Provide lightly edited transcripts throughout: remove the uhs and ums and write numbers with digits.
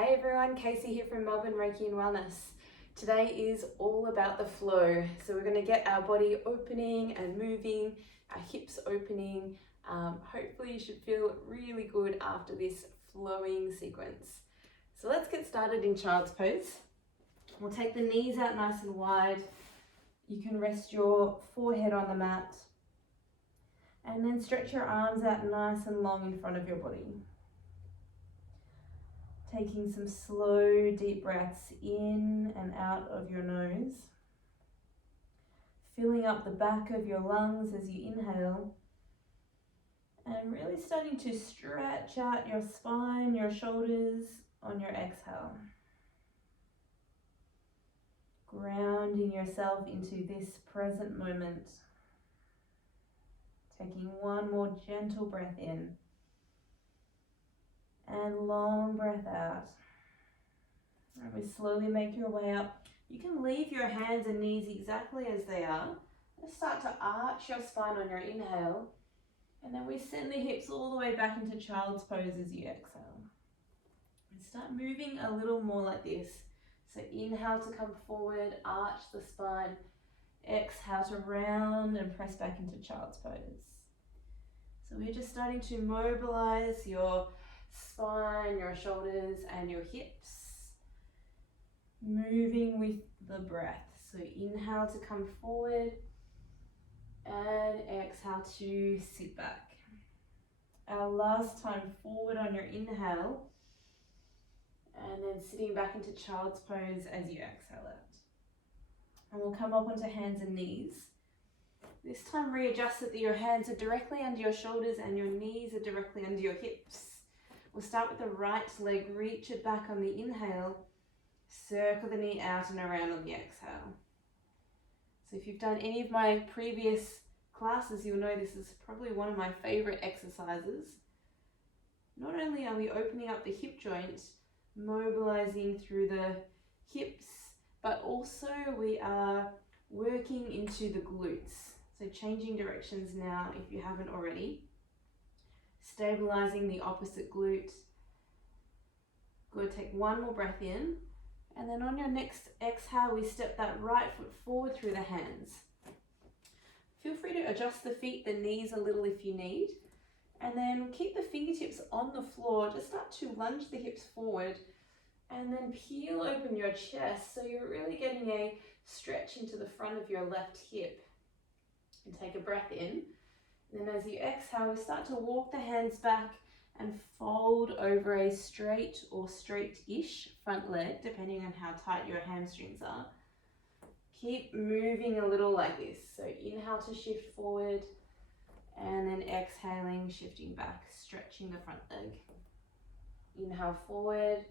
Hey everyone, Casey here from Melbourne Reiki and Wellness. Today is all about the flow. So we're going to get our body opening and moving, our hips opening. Hopefully you should feel really good after this flowing sequence. So let's get started in child's pose. We'll take the knees out nice and wide. You can rest your forehead on the mat and then stretch your arms out nice and long in front of your body. Taking some slow, deep breaths in and out of your nose. Filling up the back of your lungs as you inhale. And really starting to stretch out your spine, your shoulders on your exhale. Grounding yourself into this present moment. Taking one more gentle breath in. And long breath out. And we slowly make your way up. You can leave your hands and knees exactly as they are. Let's start to arch your spine on your inhale. And then we send the hips all the way back into child's pose as you exhale. And start moving a little more like this. So inhale to come forward, arch the spine. Exhale to round and press back into child's pose. So we're just starting to mobilize your spine, your shoulders and your hips, moving with the breath. So inhale to come forward and exhale to sit back. Our last time forward on your inhale and then sitting back into child's pose as you exhale out. And we'll come up onto hands and knees. This time readjust so that your hands are directly under your shoulders and your knees are directly under your hips. We'll start with the right leg, reach it back on the inhale, circle the knee out and around on the exhale. So if you've done any of my previous classes, you'll know this is probably one of my favorite exercises. Not only are we opening up the hip joint, mobilizing through the hips, but also we are working into the glutes. So changing directions now if you haven't already. Stabilizing the opposite glute. Good, take one more breath in. And then on your next exhale, we step that right foot forward through the hands. Feel free to adjust the feet, the knees a little if you need. And then keep the fingertips on the floor. Just start to lunge the hips forward. And then peel open your chest. So you're really getting a stretch into the front of your left hip. And take a breath in. And then as you exhale, we start to walk the hands back and fold over a straight or straight-ish front leg, depending on how tight your hamstrings are. Keep moving a little like this. So inhale to shift forward and then exhaling, shifting back, stretching the front leg. Inhale forward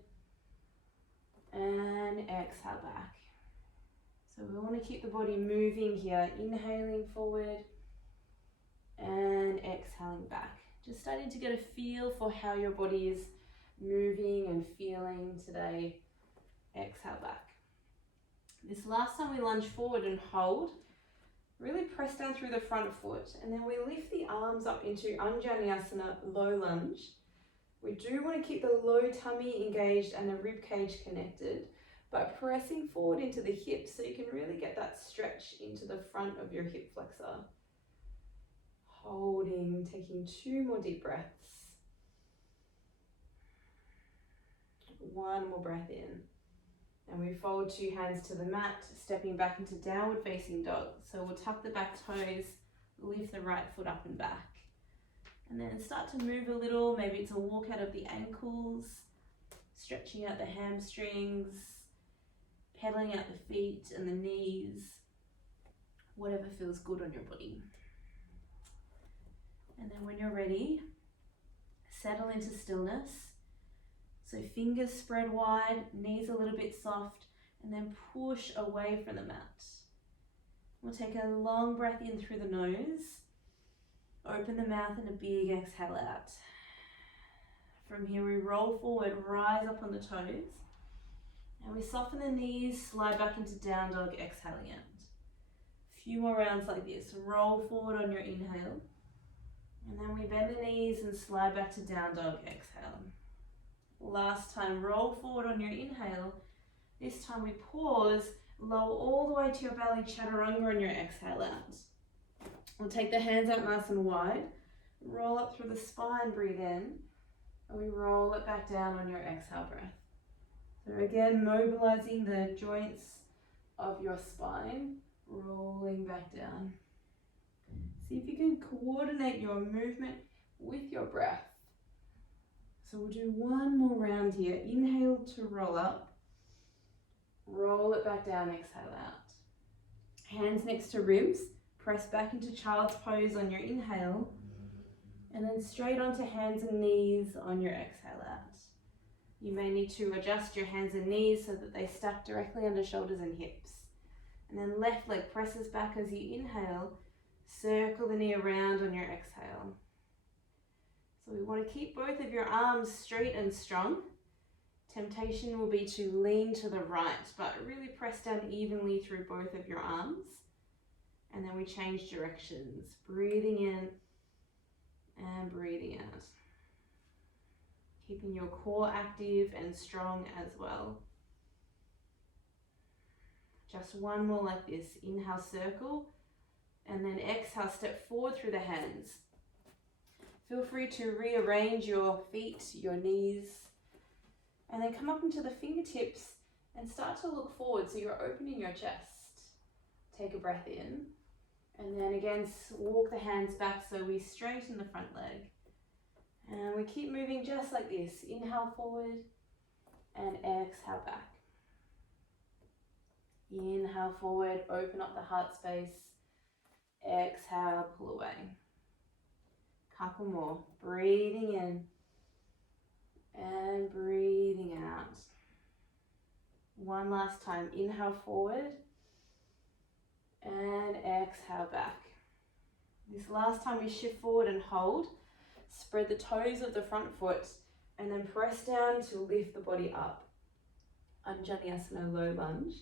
and exhale back. So we want to keep the body moving here, inhaling forward and exhaling back. Just starting to get a feel for how your body is moving and feeling today. Exhale back. This last time we lunge forward and hold. Really press down through the front foot and then we lift the arms up into Anjaneyasana, low lunge. We do want to keep the low tummy engaged and the rib cage connected, but pressing forward into the hips so you can really get that stretch into the front of your hip flexor. Holding, taking two more deep breaths. One more breath in. And we fold two hands to the mat, stepping back into downward facing dog. So we'll tuck the back toes, lift the right foot up and back. And then start to move a little. Maybe it's a walk out of the ankles, stretching out the hamstrings, pedaling out the feet and the knees, whatever feels good on your body. And then when you're ready, settle into stillness. So fingers spread wide, knees a little bit soft, and then push away from the mat. We'll take a long breath in through the nose, open the mouth and a big exhale out. From here we roll forward, rise up on the toes, and we soften the knees, slide back into down dog, exhaling out. A few more rounds like this. Roll forward on your inhale. And then we bend the knees and slide back to down dog, exhale. Last time, roll forward on your inhale. This time we pause, lower all the way to your belly, chaturanga on your exhale out. We'll take the hands out nice and wide, roll up through the spine, breathe in, and we roll it back down on your exhale breath. So again, mobilizing the joints of your spine, rolling back down. See if you can coordinate your movement with your breath. So we'll do one more round here. Inhale to roll up, roll it back down, exhale out. Hands next to ribs, press back into child's pose on your inhale, and then straight onto hands and knees on your exhale out. You may need to adjust your hands and knees so that they stack directly under shoulders and hips. And then left leg presses back as you inhale, circle the knee around on your exhale. So we want to keep both of your arms straight and strong. Temptation will be to lean to the right, but really press down evenly through both of your arms. And then we change directions, breathing in and breathing out. Keeping your core active and strong as well. Just one more like this. Inhale, circle, and then exhale, step forward through the hands. Feel free to rearrange your feet, your knees, and then come up into the fingertips and start to look forward so you're opening your chest. Take a breath in, and then again walk the hands back so we straighten the front leg. And we keep moving just like this. Inhale forward and exhale back. Inhale forward, open up the heart space. Exhale, pull away. Couple more. Breathing in and breathing out. One last time. Inhale forward and exhale back. This last time we shift forward and hold. Spread the toes of the front foot and then press down to lift the body up. Anjaneyasana, low lunge.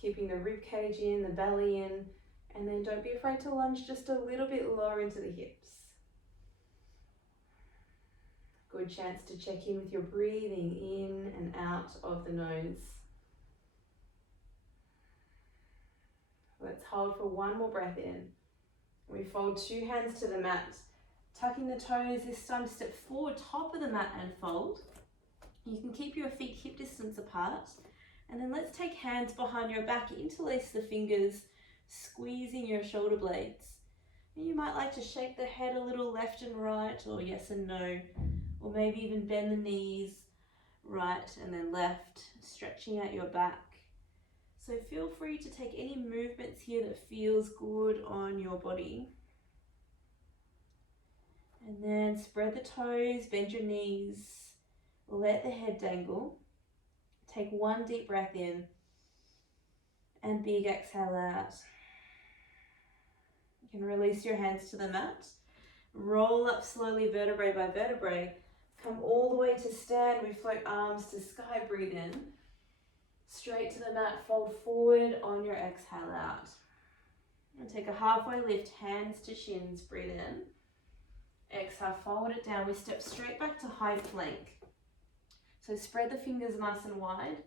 Keeping the rib cage in, the belly in, and then don't be afraid to lunge just a little bit lower into the hips. Good chance to check in with your breathing in and out of the nose. Let's hold for one more breath in. We fold two hands to the mat, tucking the toes. This time step forward, top of the mat and fold. You can keep your feet hip distance apart. And then let's take hands behind your back, interlace the fingers, squeezing your shoulder blades. And you might like to shake the head a little left and right, or yes and no, or maybe even bend the knees right and then left, stretching out your back. So feel free to take any movements here that feels good on your body. And then spread the toes, bend your knees, let the head dangle. Take one deep breath in and big exhale out. You can release your hands to the mat. Roll up slowly vertebrae by vertebrae. Come all the way to stand. We float arms to sky. Breathe in. Straight to the mat. Fold forward on your exhale out. And take a halfway lift. Hands to shins. Breathe in. Exhale. Fold it down. We step straight back to high plank. So spread the fingers nice and wide,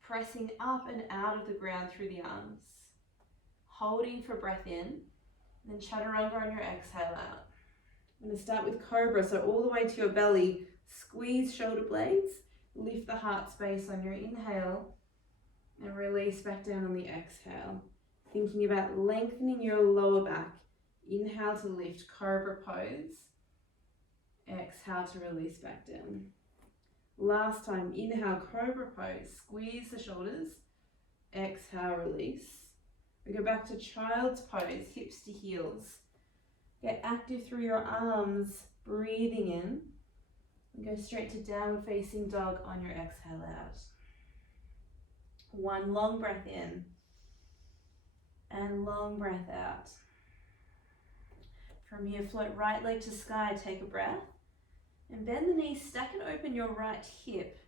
pressing up and out of the ground through the arms. Holding for breath in, then chaturanga on your exhale out. I'm going to start with cobra, so all the way to your belly, squeeze shoulder blades, lift the heart space on your inhale, and release back down on the exhale. Thinking about lengthening your lower back. Inhale to lift, cobra pose. Exhale to release back down. Last time, inhale, cobra pose, squeeze the shoulders, exhale, release. We go back to child's pose, hips to heels. Get active through your arms, breathing in, and go straight to downward facing dog on your exhale out. One long breath in, and long breath out. From here, float right leg to sky, take a breath. And bend the knees, stack and open your right hip.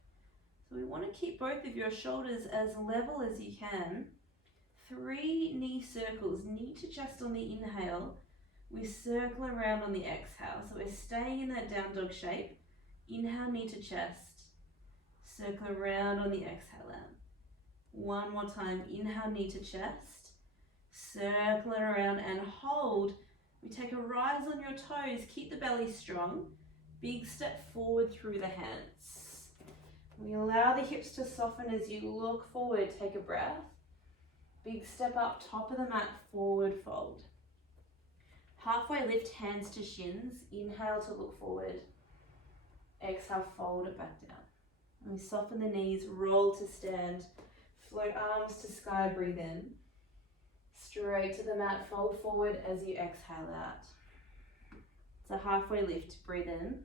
So we want to keep both of your shoulders as level as you can. 3 knee circles, knee to chest on the inhale. We circle around on the exhale. So we're staying in that down dog shape. Inhale, knee to chest. Circle around on the exhale out. One more time, inhale, knee to chest. Circle it around and hold. We take a rise on your toes, keep the belly strong. Big step forward through the hands. We allow the hips to soften as you look forward, take a breath. Big step up, top of the mat, forward fold. Halfway lift, hands to shins. Inhale to look forward. Exhale, fold it back down. And we soften the knees, roll to stand. Float arms to sky, breathe in. Straight to the mat, fold forward as you exhale out. It's a halfway lift, breathe in.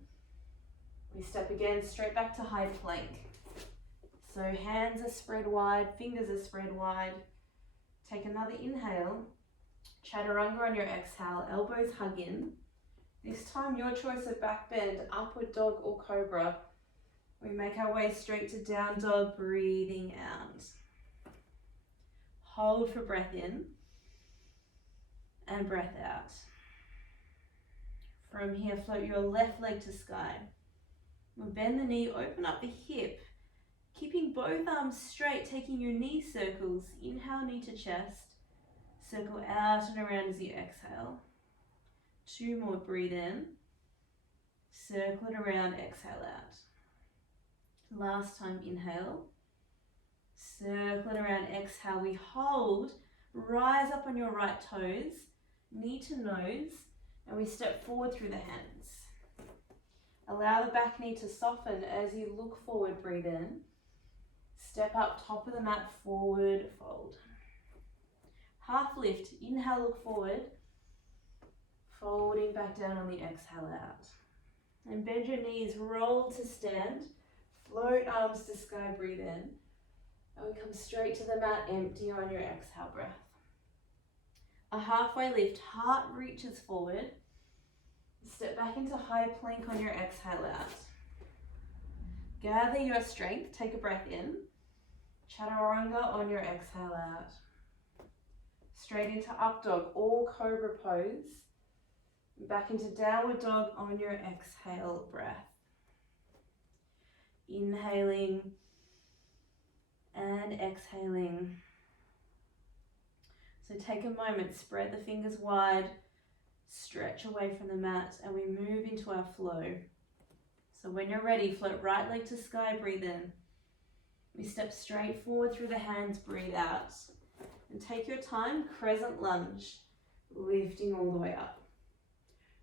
We step again, straight back to high plank. So hands are spread wide, fingers are spread wide. Take another inhale. Chaturanga on your exhale, elbows hug in. This time your choice of back bend, upward dog or cobra. We make our way straight to down dog, breathing out. Hold for breath in and breath out. From here, float your left leg to sky. We'll bend the knee, open up the hip, keeping both arms straight, taking your knee circles. Inhale, knee to chest. Circle out and around as you exhale. 2 more, breathe in. Circle it around, exhale out. Last time, inhale. Circle it around, exhale. We hold, rise up on your right toes, knee to nose, and we step forward through the hands. Allow the back knee to soften as you look forward, breathe in. Step up, top of the mat, forward fold. Half lift, inhale, look forward. Folding back down on the exhale out. And bend your knees, roll to stand. Float arms to sky, breathe in. And we come straight to the mat, empty on your exhale breath. A halfway lift, heart reaches forward. Step back into high plank on your exhale out. Gather your strength, take a breath in. Chaturanga on your exhale out. Straight into up dog or cobra pose. Back into downward dog on your exhale breath. Inhaling and exhaling. So take a moment, spread the fingers wide, stretch away from the mat, and we move into our flow. So when you're ready, float right leg to sky, breathe in. We step straight forward through the hands, breathe out. And take your time, crescent lunge, lifting all the way up.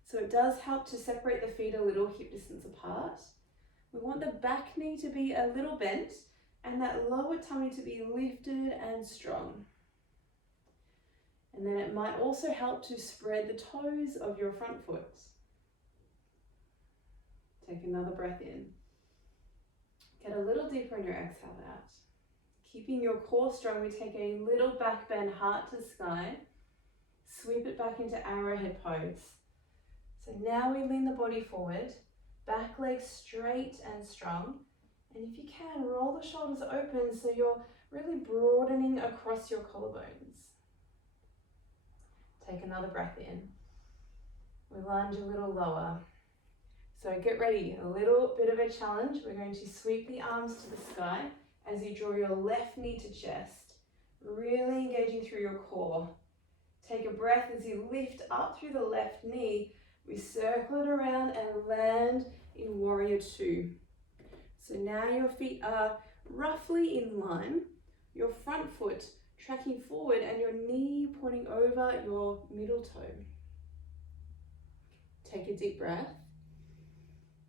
So it does help to separate the feet a little, hip distance apart. We want the back knee to be a little bent and that lower tummy to be lifted and strong. And then it might also help to spread the toes of your front foot. Take another breath in. Get a little deeper in your exhale out. Keeping your core strong, we take a little back bend, heart to sky. Sweep it back into arrowhead pose. So now we lean the body forward, back leg straight and strong. And if you can, roll the shoulders open so you're really broadening across your collarbones. Take another breath in. We lunge a little lower. So get ready, a little bit of a challenge. We're going to sweep the arms to the sky as you draw your left knee to chest, really engaging through your core. Take a breath as you lift up through the left knee. We circle it around and land in Warrior Two. So now your feet are roughly in line, your front foot tracking forward and your knee pointing over your middle toe. Take a deep breath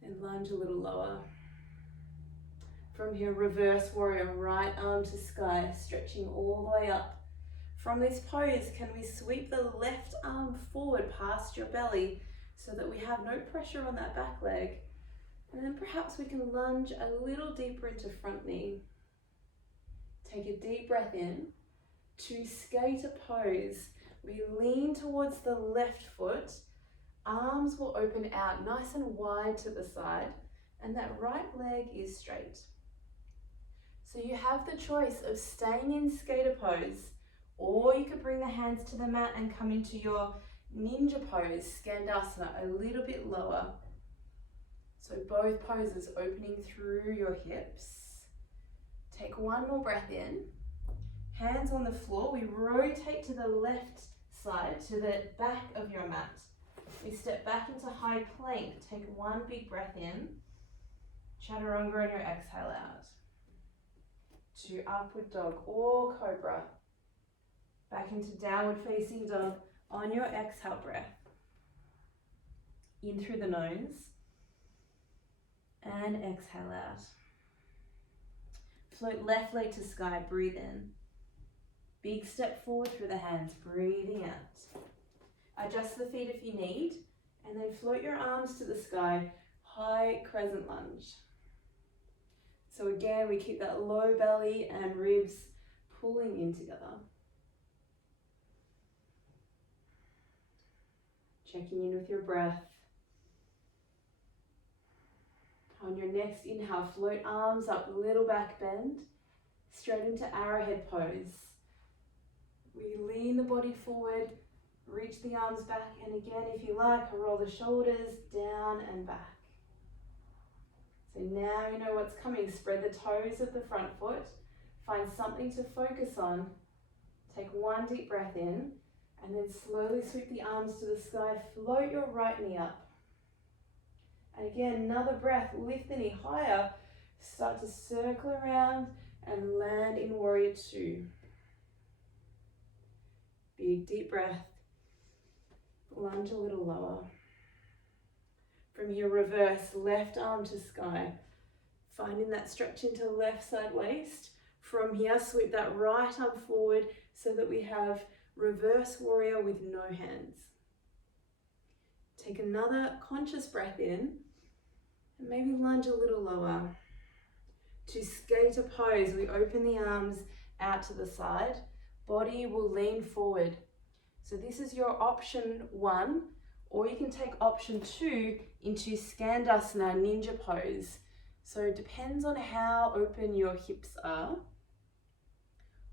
and lunge a little lower. From here, reverse warrior, right arm to sky, stretching all the way up. From this pose, can we sweep the left arm forward past your belly so that we have no pressure on that back leg? And then perhaps we can lunge a little deeper into front knee. Take a deep breath in. To skater pose, we lean towards the left foot. Arms will open out nice and wide to the side, and that right leg is straight. So you have the choice of staying in skater pose, or you could bring the hands to the mat and come into your ninja pose, Skandasana, a little bit lower. So both poses opening through your hips. one more breath in. Hands on the floor. We rotate to the left side, to the back of your mat. We step back into high plank. Take one big breath in. Chaturanga on your exhale out. To upward dog or cobra. Back into downward facing dog on your exhale breath. In through the nose. And exhale out. Float left leg to sky, breathe in. Big step forward through the hands, breathing out. Adjust the feet if you need, and then float your arms to the sky, high crescent lunge. So again, we keep that low belly and ribs pulling in together. Checking in with your breath. On your next inhale, float arms up, little back bend, straight into arrowhead pose. We lean the body forward, reach the arms back, and again, if you like, roll the shoulders down and back. So now you know what's coming. Spread the toes of the front foot, find something to focus on. Take one deep breath in, and then slowly sweep the arms to the sky, float your right knee up. And again, another breath, lift the knee higher, start to circle around and land in warrior two. Big deep breath, lunge a little lower. From here, reverse, left arm to sky, finding that stretch into left side waist. From here, sweep that right arm forward so that we have reverse warrior with no hands. Take another conscious breath in and maybe lunge a little lower. To skater pose, we open the arms out to the side. Body will lean forward. So this is your option one, or you can take option two into Skandasana, ninja pose. So it depends on how open your hips are.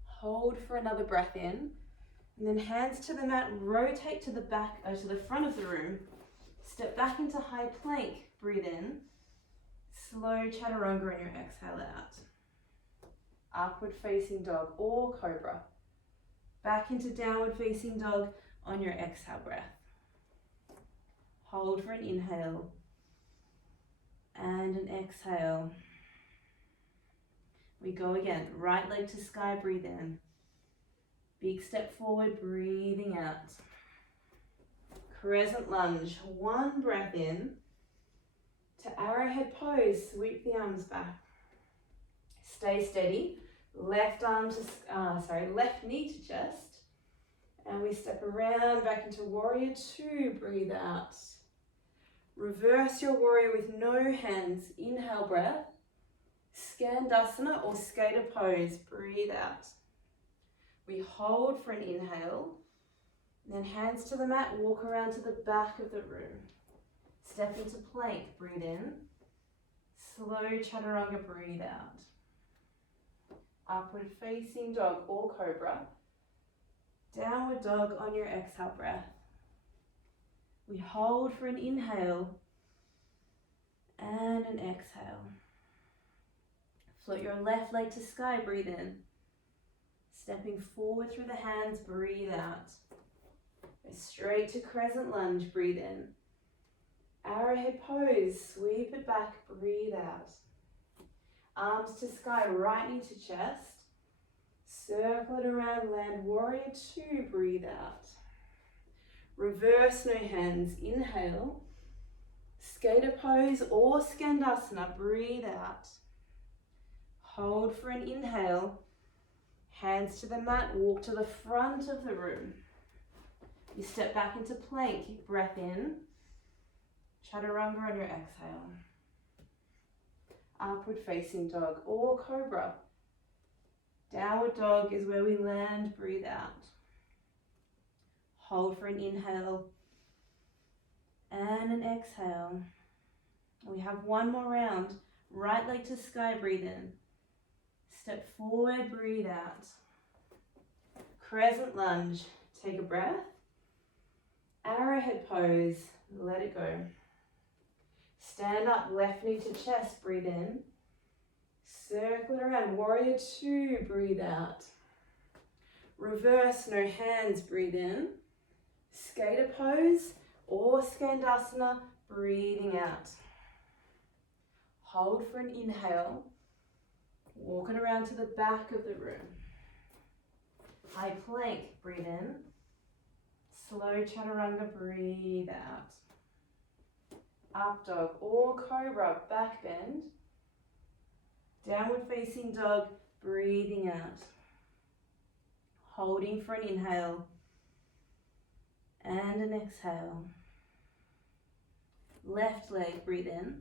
Hold for another breath in, and then hands to the mat, rotate to the back, to the front of the room. Step back into high plank, breathe in. Slow chaturanga on your exhale out. Upward facing dog or cobra. Back into downward facing dog on your exhale breath. Hold for an inhale and an exhale. We go again. Right leg to sky, breathe in. Big step forward, breathing out. Crescent lunge, one breath in. To arrowhead pose, sweep the arms back. Stay steady. Left knee to chest. And we step around back into warrior two, breathe out. Reverse your warrior with no hands, inhale breath. Skandasana or skater pose, breathe out. We hold for an inhale, then hands to the mat, walk around to the back of the room. Step into plank, breathe in. Slow chaturanga, breathe out. Upward facing dog or cobra. Downward dog on your exhale breath. We hold for an inhale and an exhale. Float your left leg to sky, breathe in. Stepping forward through the hands, breathe out. Go straight to crescent lunge, breathe in. Arrowhead pose, sweep it back, breathe out. Arms to sky, right knee to chest. Circle it around, land warrior two, breathe out. Reverse, no hands, inhale. Skater pose or Skandasana, breathe out. Hold for an inhale. Hands to the mat, walk to the front of the room. You step back into plank, breath in. Chaturanga on your exhale. Upward facing dog or cobra. Downward dog is where we land, breathe out. Hold for an inhale and an exhale. We have one more round. Right leg to sky, breathe in. Step forward, breathe out. Crescent lunge, take a breath. Arrowhead pose, let it go. Stand up, left knee to chest, breathe in. Circle it around. Warrior two, breathe out. Reverse, no hands, breathe in. Skater pose or Skandasana, breathing out. Hold for an inhale. Walk it around to the back of the room. High plank, breathe in. Slow chaturanga, breathe out. Up dog or cobra, back bend. Downward facing dog, breathing out. Holding for an inhale and an exhale. Left leg, breathe in.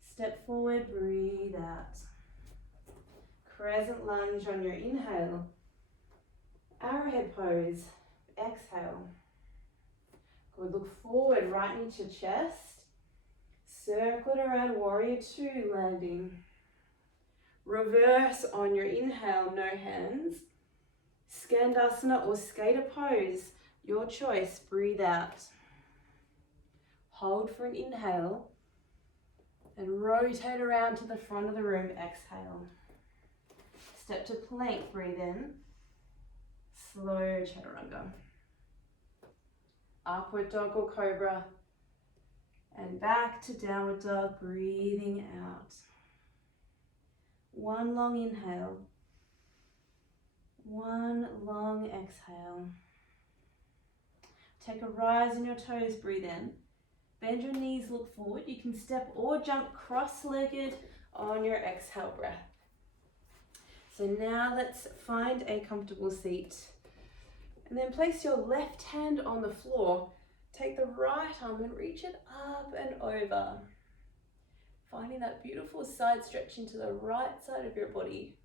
Step forward, breathe out. Crescent lunge on your inhale. Arrowhead pose, exhale. Good, look forward, right knee to chest. Circle it around, warrior two, landing. Reverse on your inhale, no hands. Skandasana or skater pose, your choice, breathe out. Hold for an inhale and rotate around to the front of the room, exhale. Step to plank, breathe in. Slow chaturanga. Upward dog or cobra. And back to downward dog, breathing out. One long inhale. One long exhale. Take a rise in your toes, breathe in. Bend your knees, look forward. You can step or jump cross-legged on your exhale breath. So now let's find a comfortable seat. And then place your left hand on the floor. Take the right arm and reach it up and over. Finding that beautiful side stretch into the right side of your body.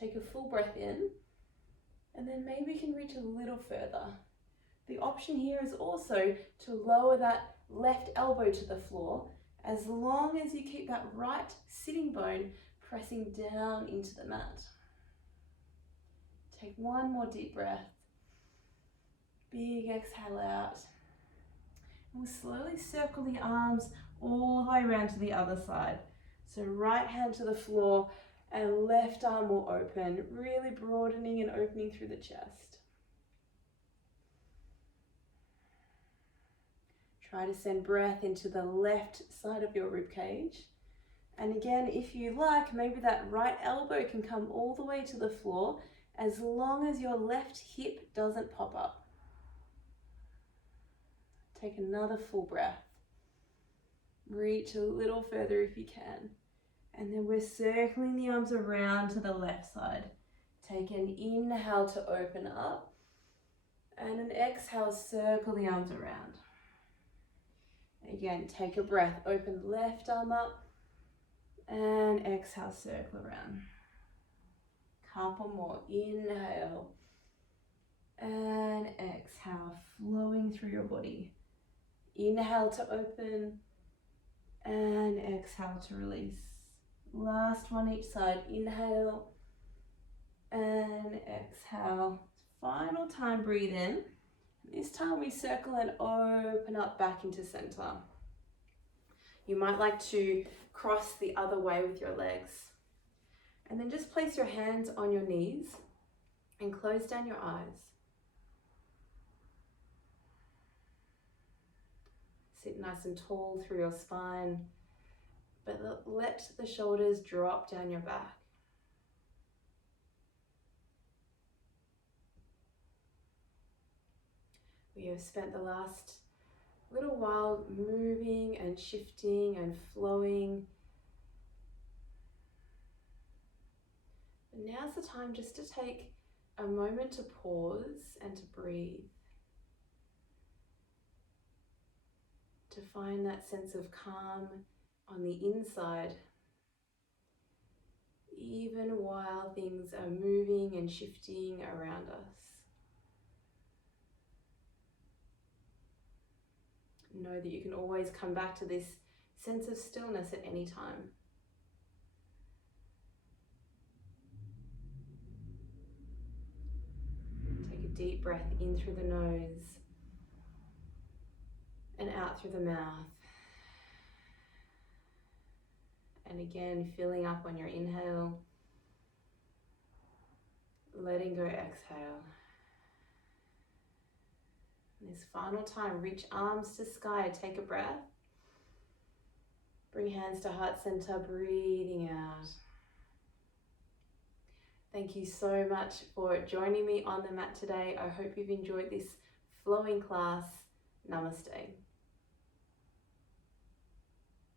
Take a full breath in, and then maybe you can reach a little further. The option here is also to lower that left elbow to the floor, as long as you keep that right sitting bone pressing down into the mat. Take one more deep breath. Big exhale out. And we'll slowly circle the arms all the way around to the other side. So right hand to the floor and left arm will open, really broadening and opening through the chest. Try to send breath into the left side of your rib cage. And again, if you like, maybe that right elbow can come all the way to the floor, as long as your left hip doesn't pop up. Take another full breath. Reach a little further if you can. And then we're circling the arms around to the left side. Take an inhale to open up. And an exhale, circle the arms around. Again, take a breath. Open left arm up. And exhale, circle around. Couple more. Inhale. And exhale, flowing through your body. Inhale to open. And exhale to release. Last one each side. Inhale and exhale. Final time, breathe in. This time we circle and open up back into center. You might like to cross the other way with your legs. And then just place your hands on your knees and close down your eyes. Sit nice and tall through your spine, but let the shoulders drop down your back. We have spent the last little while moving and shifting and flowing. But now's the time just to take a moment to pause and to breathe. To find that sense of calm on the inside, even while things are moving and shifting around us. Know that you can always come back to this sense of stillness at any time. Take a deep breath in through the nose and out through the mouth. And again, filling up on your inhale, letting go, exhale. And this final time, reach arms to sky, take a breath. Bring hands to heart center, breathing out. Thank you so much for joining me on the mat today. I hope you've enjoyed this flowing class. Namaste.